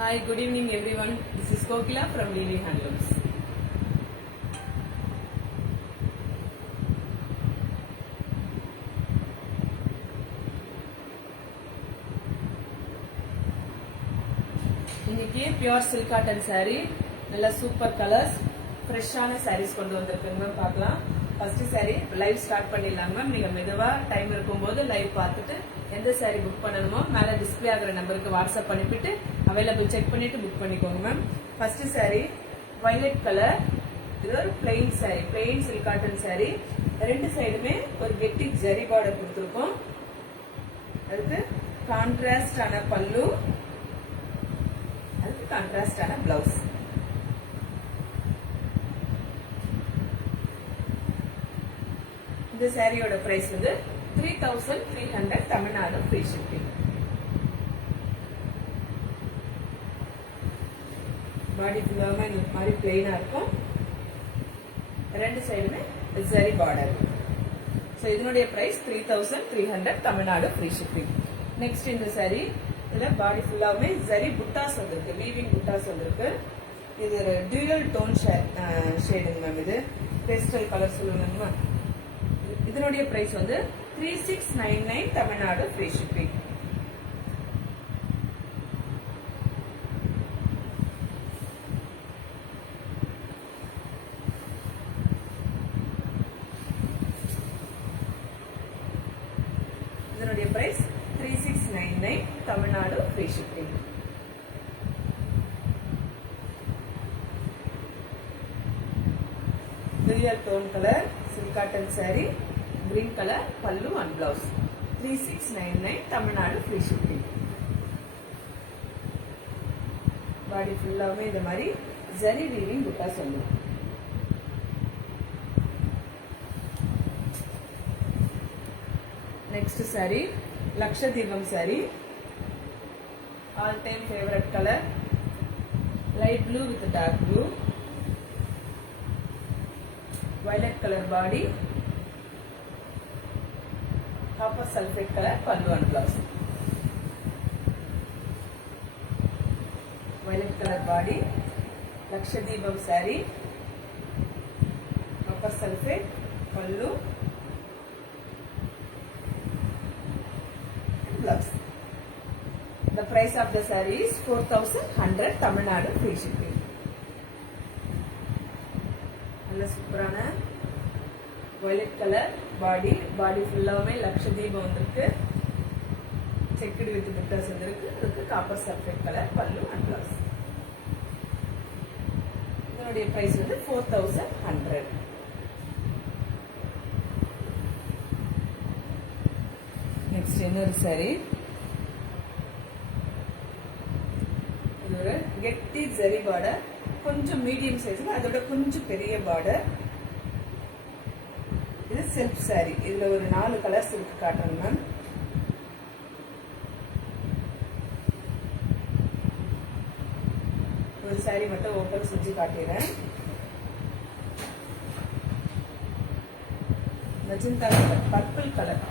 Hi, good evening everyone. This is Kokila from Lily Handlooms. இன்னைக்கு pure silk cotton sorry நல்ல super colours ஃப்ரெஷ்ஷான சாரீஸ் கொண்டு வந்திருக்குங்க ma'am. பார்க்கலாம். ஃபர்ஸ்ட் சாரி லைவ் ஸ்டார்ட் பண்ணிடலாங்க மேம். நீங்க மெதுவா டைம் இருக்கும்போது லைவ் பார்த்துட்டு எந்த சாரி புக் பண்ணணுமோ மேல டிஸ்பிளே ஆகிற நம்பருக்கு வாட்ஸ்அப் அனுப்பிட்டு அவைலபிள் செக் பண்ணிட்டு புக் பண்ணிக்கோங்க ma'am. First sorry violet colour. இது ஒரு plain sorry, plain silk cotton sorry. ரெண்டு சைடுமே ஒரு கெட்டி ஜரி பார்டர் கொடுத்துருக்கோம். அதுக்கு கான்ட்ராஸ்டான பல்லு, அதுக்கு கான்ட்ராஸ்டான பிளவுஸ். இந்த சாரியோட பிரைஸ் வந்து 3300 தமிழ்நாடு ஃப்ரீ ஷிப்பிங். பாடி ஃபுல்லாமே இந்த மாதிரி பிளெயினா இருக்கும். ரெண்டு சைடுமே ஜரி பார்டர். ஸோ இதனுடைய price 3300 Tamil Nadu free shipping. Next இந்த சாரி இதுல பாடி ஃபுல்லாமே ஜரி புட்டாஸ் வந்திருக்கு, வீவிங் புட்டாஸ் வந்திருக்கு. இது ஒரு டியூயல் டோன் ஷேடுங்க மேம். இது பேஸ்டல் கலர் சொல்லுவாங்க மேம். இதனுடைய பிரைஸ் வந்து 3699 தமிழ்நாடு ஃப்ரீ ஷிப்பிங். இதனுடைய price 3699 Tamil Nadu free shipping. Dual tone colour silk cotton sari, green colour பல்லு and blouse. 3699 Tamil Nadu free shipping. Body ஃபுல்லாவே இந்த மாதிரி ஜரி வீவிங் புட்டாஸ் வந்துடும். Next sari Lakshadeepam sari. All time favourite colour light blue with dark blue. violet color body, copper sulphate color pallu and blouse. Violet color body, Lakshadweepam saree, copper sulphate pallu and blouse. The price of the saree is 4100 Tamil Nadu free shipping. நல்ல சூப்பரான violet colour body, body ஃபுல்லாவே லக்ஷதீபம் வந்திருக்கு. Checked with புட்டாஸ் வந்திருக்கு. அதுக்கு copper sulphate colour பல்லு and blouse. இதனுடைய price வந்து 4100. Next இன்னொரு சாரி. இது ஒரு கெட்டி ஜரி பார்டர், கொஞ்சம் மீடியம் சைஸ்ல, அதோட கொஞ்சம் பெரிய பார்டர். இது சில்க் சாரி. இதுல ஒரு 4 கலர்ஸ் இருக்கு, காட்டுறேன் மேம். ஒரு சாரி மட்டும் ஓப்பன் செஞ்சு காட்டுறேன். Magenta colour, purple colour.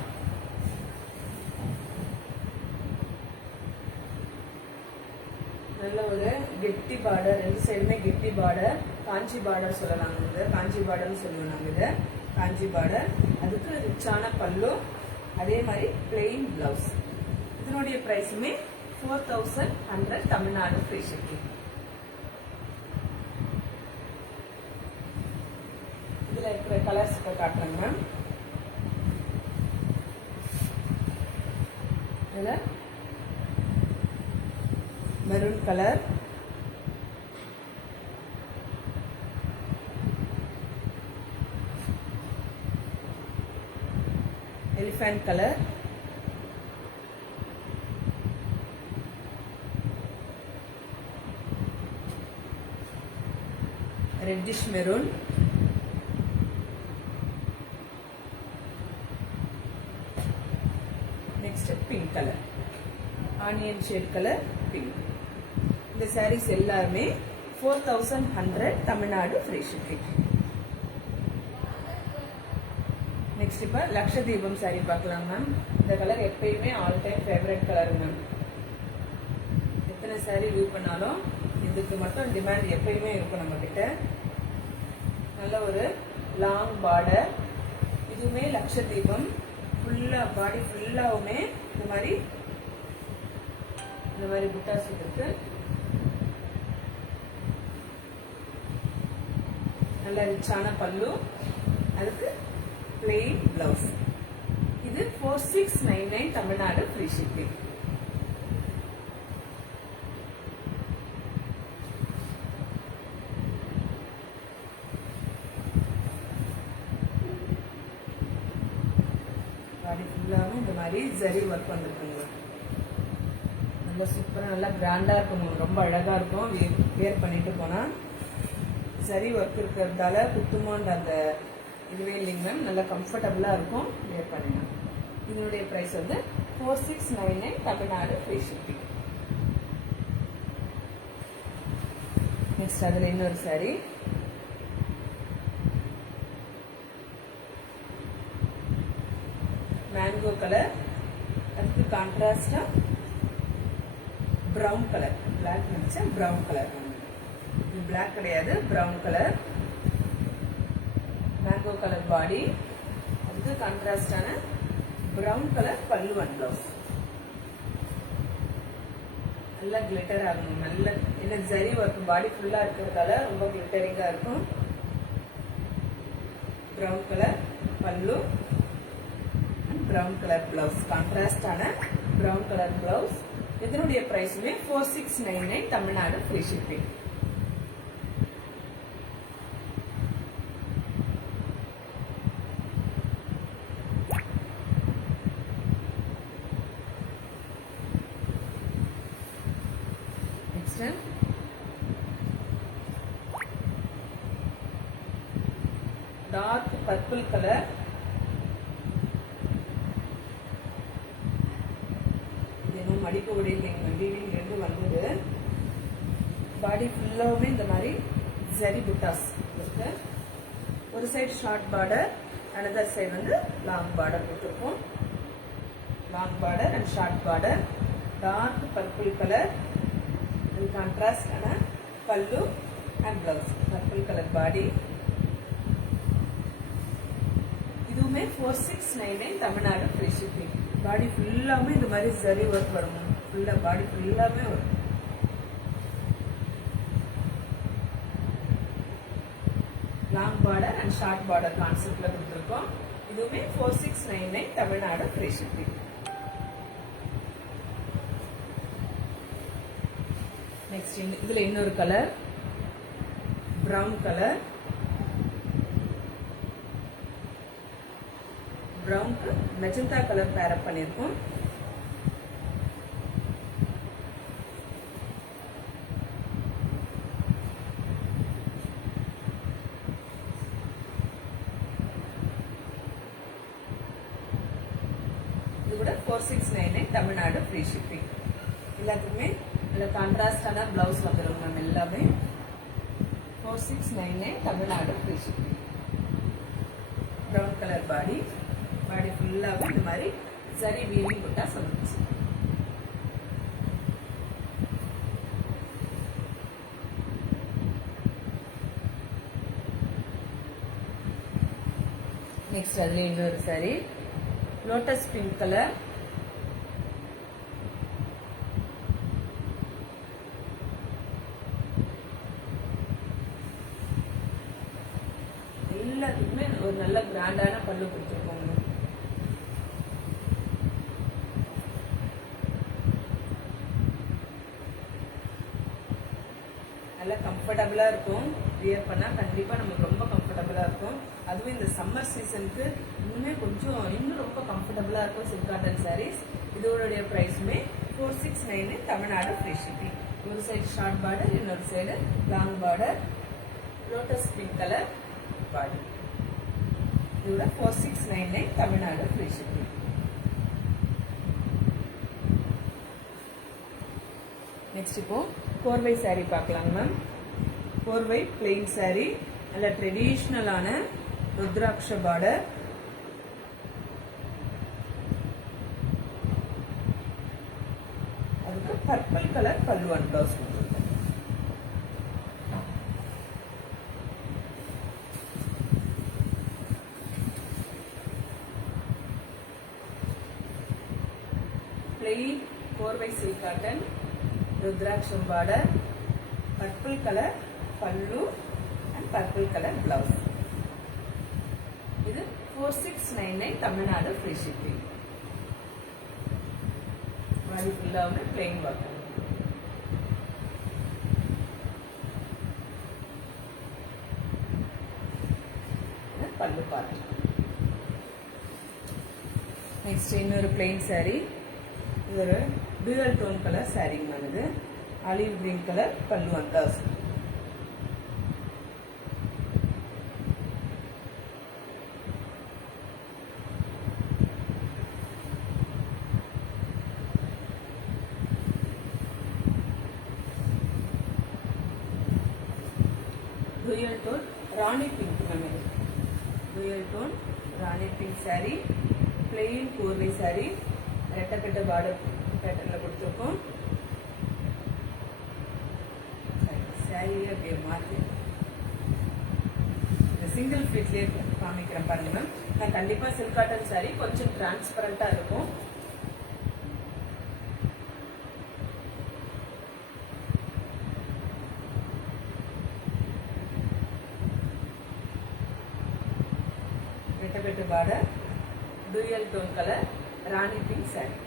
நல்ல ஒரு கெட்டி பார்டர், ரெண்டு சைடுமே கெட்டி பார்டர். காஞ்சி பார்டர் சொல்லலாம். இது காஞ்சி பார்டர்னு சொல்லுவோம் நாங்கள். இதை காஞ்சி பார்டர், அதுக்கு ரிச்சான பல்லு, அதே மாதிரி பிளெயின் பிளவுஸ். இதனுடைய பிரைஸுமே 4100 தமிழ்நாடு ஃப்ரீ ஷிப்பிங். இதுல இருக்கிற கலர்ஸ் இப்ப காட்டுறேங்க மேம். இதுல maroon colour, elephant colour, reddish maroon, next pink colour, onion shade colour pink. இந்த சாரீஸ் எல்லாமே 4100 தமிழ்நாடு ஃப்ரீ ஷிப்பிங். நெக்ஸ்ட் இப்ப லக்ஷதீபம் சாரி பார்க்கலாம் மேம். இந்த கலர் எப்பயுமே all time favourite colour ma'am. எத்தனை saree வியூ பண்ணாலும் இதுக்கு மட்டும் டிமாண்ட் எப்பயுமே இருக்கும் நம்ம கிட்ட. நல்ல ஒரு லாங் பார்டர். இதுவுமே லட்சதீபம். ஃபுல்லா பாடி ஃபுல்லாவுமே இந்த மாதிரி புட்டாஸ் இருக்கு. நல்ல ரிச்சான பல்லு, அதுக்கு பிளெயின் பிளவுஸ். இது 4699 தமிழ்நாடு ஃப்ரீ ஷிப்பிங். பாடி ஃபுல்லாவும் இந்த மாதிரி ஜரி ஒர்க் வந்துருக்குங்க. ரொம்ப சூப்பரா நல்லா கிராண்டா இருக்கும், ரொம்ப அழகா இருக்கும். வேர் பண்ணிட்டு போனா சரி ஒர்க் இருக்கிறதால குத்துமோன்ற அந்த இதுவே இல்லைங்க மேம். நல்லா கம்ஃபர்டபுளா இருக்கும், வேர் பண்ணலாம். இதனுடைய பிரைஸ் வந்து 4699 தமிழ்நாடு ஃப்ரீ ஷிப்பிங். நெக்ஸ்ட் அதுல இன்னொரு சாரி. மேங்கோ கலர், அதுக்கு கான்ட்ராஸ்டா பிரவுன் கலர். பிளாக் நினைச்சா பிரவுன் கலர். இது பிளாக் கிடையாது, brown colour. Mango colour body, அதுக்கு கான்ட்ராஸ்டான பிரவுன் கலர் பல்லு அண்ட் பிளவுஸ். நல்லா கிளிட்டர் ஆகணும். நல்ல என்ன ஜரி ஒர்க் பாடி ஃபுல்லா இருக்கிறதால ரொம்ப கிளிட்டரிங்கா இருக்கும். Brown colour pallu, brown colour blouse, கான்ட்ராஸ்டான பிரவுன் கலர் பிளவுஸ். இதனுடைய பிரைஸுமே 4699 Tamil Nadu free shipping. Dark purple colour, இன்னும் மடிப்பு உடையிலைங்க, வீவிங் ரெண்டு வந்தது. பாடி ஃபுல்லாவுமே இந்த மாதிரி ஜரி புட்டாஸ் இருக்கு. ஒரு side short border, another side வந்து லாங் பார்டர் கொடுத்துருக்கோம். Long border and short border. Dark purple colour, அது கான்ட்ராஸ்டான pallu and blouse. Purple colour body. இதுவுமே 4699 தமிழ்நாடு ஃப்ரீ ஷிப்பிங். பாடி ஃபுல்லாமே இந்த மாதிரி ஜரி ஒர்க் வரும். ஃபுல்லா பாடி ஃபுல்லாமே வரும். Long border and short border கான்செப்ட்ல கொடுத்துருக்கோம். இதுவுமே 4699 தமிழ்நாடு ஃப்ரீ ஷிப்பிங். நெக்ஸ்ட் இதுல இன்னொரு கலர், பிரவுன் கலர். பிரவுனுக்கு மெஜந்தா கலர் பேர் அப் பண்ணிருக்கோம். இது கூட 4699 தமிழ்நாடு ஃப்ரீ ஷிப்பிங். எல்லாத்துக்குமே நல்ல கான்ட்ராஸ்டான பிளவுஸ் வந்துடும் மேம். எல்லாமே 4699 Tamil Nadu free shipping. Brown colour body. Body ஃபுல்லாவே இந்த மாதிரி சரி வீவிங் போட்டா சொல்லுச்சு. நெக்ஸ்ட் அதுல இன்னொரு சாரி, லோட்டஸ் பிங்க் கலர். எல்லாத்துக்குமே ஒரு நல்ல கிராண்டான பல்லு கொடுத்துருக்கோங்க. நல்லா கம்ஃபர்டபுளா இருக்கும். வியர் பண்ணா கண்டிப்பா நமக்கு ரொம்ப கம்ஃபர்டபுளா இருக்கும். அதுவும் இந்த சம்மர் சீசனுக்கு இன்னும் ரொம்ப கம்ஃபர்டபுளா இருக்கும் சில்க் காட்டன் சாரீஸ். இதோடைய பிரைஸுமே 4699 தமிழ்நாடு ஃப்ரீ ஷிப்பிங். ஒரு சைடு ஷார்ட் பார்டர், இன்னொரு side long border. Lotus pink colour body. இதோட 4699 தமிழ்நாடு ஃப்ரீ ஷிப்பிங். நெக்ஸ்ட் இப்போ கோர்வை சாரி பார்க்கலாங்க மேம். கோர்வை பிளெயின் சாரி, நல்ல ட்ரெடிஷ்னலான ருத்ராட்ச பார்டர். அதுக்கு பர்பிள் கலர் பல்லு and blouse. plain 4 by silk cotton, Rudraksham border, purple color pallu and purple color blouse. இது 4699 Tamil Nadu free shipping. பாடி ஃபுல்லாவே plain work. பல்லு பார்ட். நெக்ஸ்ட் இன்னொரு plain saree. இது ஒரு dual tone color saree மானது. olive green color pallu and blouse. dual tone Rani pink manadu. dual tone Rani pink saree, plain 4-way saree, ரெட்டக்கட்ட border pattern ல கொடுத்திருக்கோம். saree அப்படியே மாத்தி single ஃபிட்லயே காமிக்கிறேன் பாருங்க ma'am. நான் கண்டிப்பா சில்க் காட்டன் saree கொஞ்சம் டிரான்ஸ்பரண்டா இருக்கும். ரெட்டக்கட்ட border, dual tone color ராணி பிங்க் saree.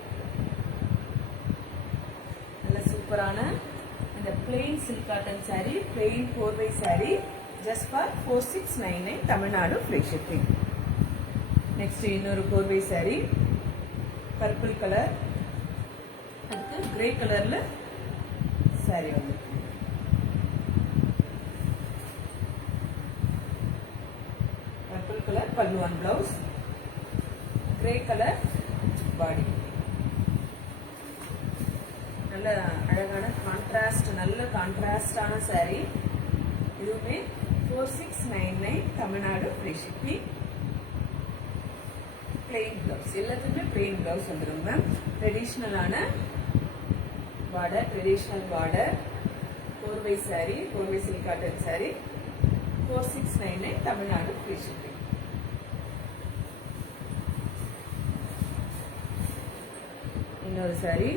நல்ல சூப்பரான இந்த plain silk cotton saree, plain 4-way saree, just for 4699 Tamil Nadu free shipping. Next இன்னொரு 4-way saree, purple color, அதுக்கு கிரே கலர்ல saree வந்து purple color pallu and blouse, grey color body. நல்ல அழகான contrast, நல்ல கான்ட்ராஸ்டான saree. இதுவுமே 4699 Tamil Nadu free shipping. plain blouse, எல்லாத்துக்குமே plain blouse வந்துடும் மேம். ட்ரெடிஷ்னலான border, traditional border, 4-way saree, 4-way silk cotton saree, 4699 Tamil Nadu free shipping. இன்னொரு saree,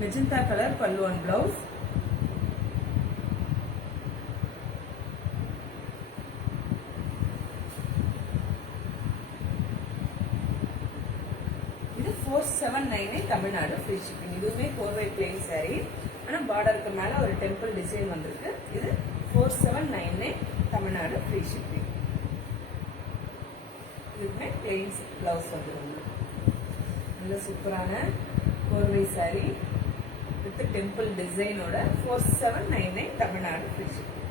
மெஜந்தா கலர் பல்லு அண்ட் பிளவுஸ். இது 4799 தமிழ்நாடு free shipping. இதுவுமே 4-way plain saree. ஆனா பார்டருக்கு மேல ஒரு டெம்பிள் டிசைன் வந்திருக்கு. இது 4799 தமிழ்நாடு free shipping. இதுவுமே plain பிளவுஸ் வந்துருக்கு. நல்ல சூப்பரான 4-way saree with temple design ஓட 4799 தமிழ்நாடு free shipping.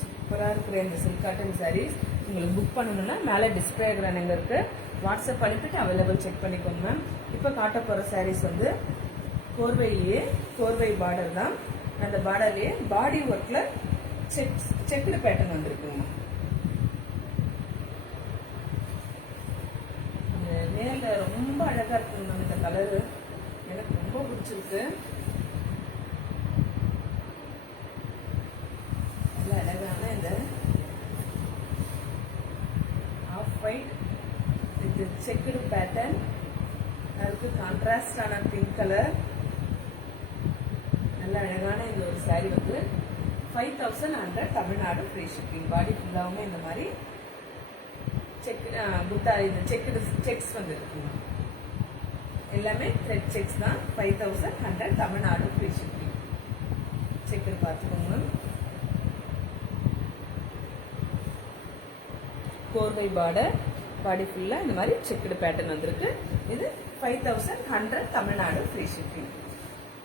சூப்பரா இருக்கிற இந்த சில்க் காட்டன் sarees உங்களுக்கு புக் பண்ணணும்னா மேலே டிஸ்பிளே ஆகிற நம்பருக்கு வாட்ஸ்அப் அனுப்பிட்டு அவைலபிள் செக் பண்ணிக்கோங்க மேம். இப்போ காட்ட போகிற sarees வந்து 4-wayலயே 4-way பார்டர் தான். அந்த பார்டர்லயே பாடி ஒர்க்ல செக்குடு பேட்டர்ன் வந்திருக்குங்க. நேர்ல ரொம்ப அழகா இருக்குங்க இந்த கலரு, எனக்கு ரொம்ப பிடிச்சிருக்கு. நல்ல அழகான இந்த off white with checked pattern, அதுக்கு கான்ட்ராஸ்டான பிங்க் கலர். நல்ல அழகான இந்த ஒரு saree வந்து 5100 தமிழ்நாடு free shipping. பாடி ஃபுல்லாவுமே இந்த மாதிரி செக்ஸ் வந்து இருக்குங்க. எல்லாமே த்ரெட் செக்ஸ் தான். 5100 தமிழ்நாடு free shipping. செக் பார்த்துக்கோங்க. 4-way பார்டர், பாடி ஃபுல்லா இந்த மாதிரி செக்குடு பேட்டர்ன் வந்திருக்கு. இது 5100 தமிழ்நாடு free shipping.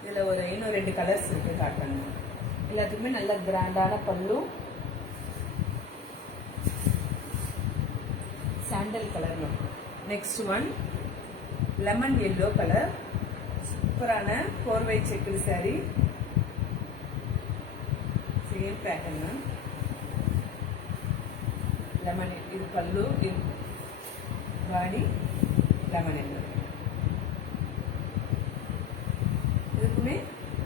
இதுல ஒரு இன்னும் 2 கலர்ஸ் இருக்கு காட்டணும். எல்லாத்துக்குமே நல்ல கிராண்டான பல்லு, sandal colour. Next one lemon yellow colour, சூப்பரான 4-way checked saree, same pattern. Lemon இது பல்லு, பாடி லெமன் எல்லோ. இதுக்குமே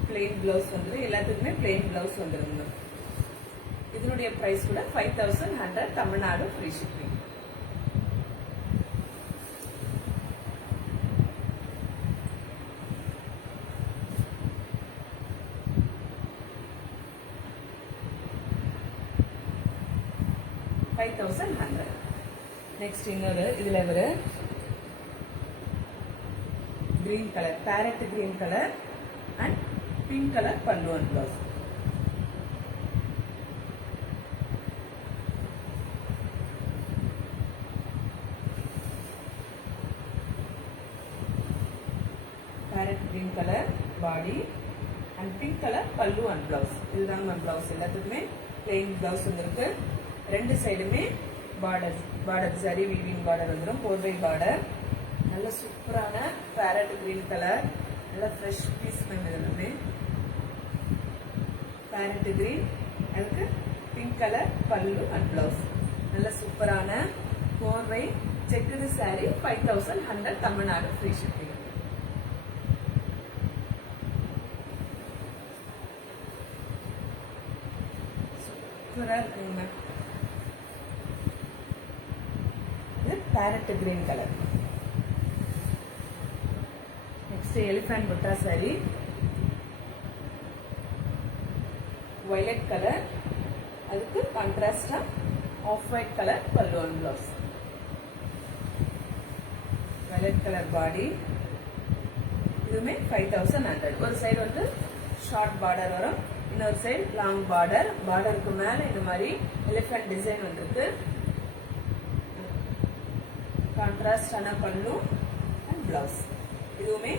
பிளெயின் பிளவுஸ் வந்துடும், எல்லாத்துக்குமே பிளெயின் பிளவுஸ் வந்துருங்க. இதனுடைய பிரைஸ் கூட 5100 தமிழ்நாடு ஃப்ரீ ஷிப்பிங். நெக்ஸ்ட் இன்னொரு இதுல ஒரு green colour, parrot green colour and pink colour பல்லு and blouse. Parrot green colour body and pink colour பல்லு அண்ட் பிளவுஸ். இதுதான் மேம் பிளவுஸ். எல்லாத்துக்குமே பிளெயின் பிளவுஸ் வந்துருக்கு. ரெண்டு சைடுமே பார்டர் சரி வீவிங் பார்டர் வந்துடும், போர்வை பார்டர். நல்ல சூப்பரான பேரட் கிரீன் கலர், நல்ல ஃப்ரெஷ் பீஸ் மேம். எல்லாமே பேரட் கிரீன், அதுக்கு பிங்க் கலர் பல்லு அண்ட் பிளவுஸ். நல்ல சூப்பரான போர்வை checked sorry 5100 Tamil Nadu free shipping. சூப்பரா இருக்குங்க ma'am. Farad green colour. Next elephant புட்டா சாரி, வயலட் கலர், அதுக்கு கான்ட்ராஸ்டா ஆஃப் ஒயிட் கலர் பல்லு and blouse. Violet colour body, இதுவுமே 5100. ஒரு சைடு வந்து ஷார்ட் பார்டர் வரும், இன்னொரு சைடு லாங் பார்டர். பார்டருக்கு மேல இந்த மாதிரி எலிஃபண்ட் டிசைன் வந்திருக்கு. கான்ட்ராஸ்டான பல்லு அண்ட் பிளவுஸ். இதுவுமே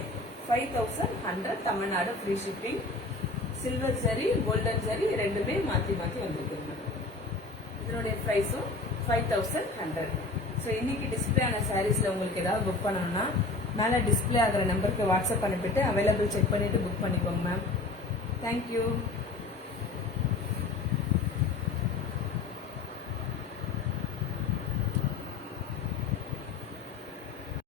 5100 Tamil Nadu free shipping. Silver zari, golden zari ரெண்டுமே மாத்தி வந்திருக்கு. இதனுடைய பிரைஸும் 5100. ஸோ இன்னைக்கு டிஸ்பிளே ஆன சாரீஸ்ல உங்களுக்கு ஏதாவது புக் பண்ணணும்னா மேலே டிஸ்பிளே ஆகிற நம்பருக்கு வாட்ஸ்அப் அனுப்பிட்டு அவைலபிள் செக் பண்ணிட்டு புக் பண்ணிக்கோங்க மேம். தேங்க்யூ.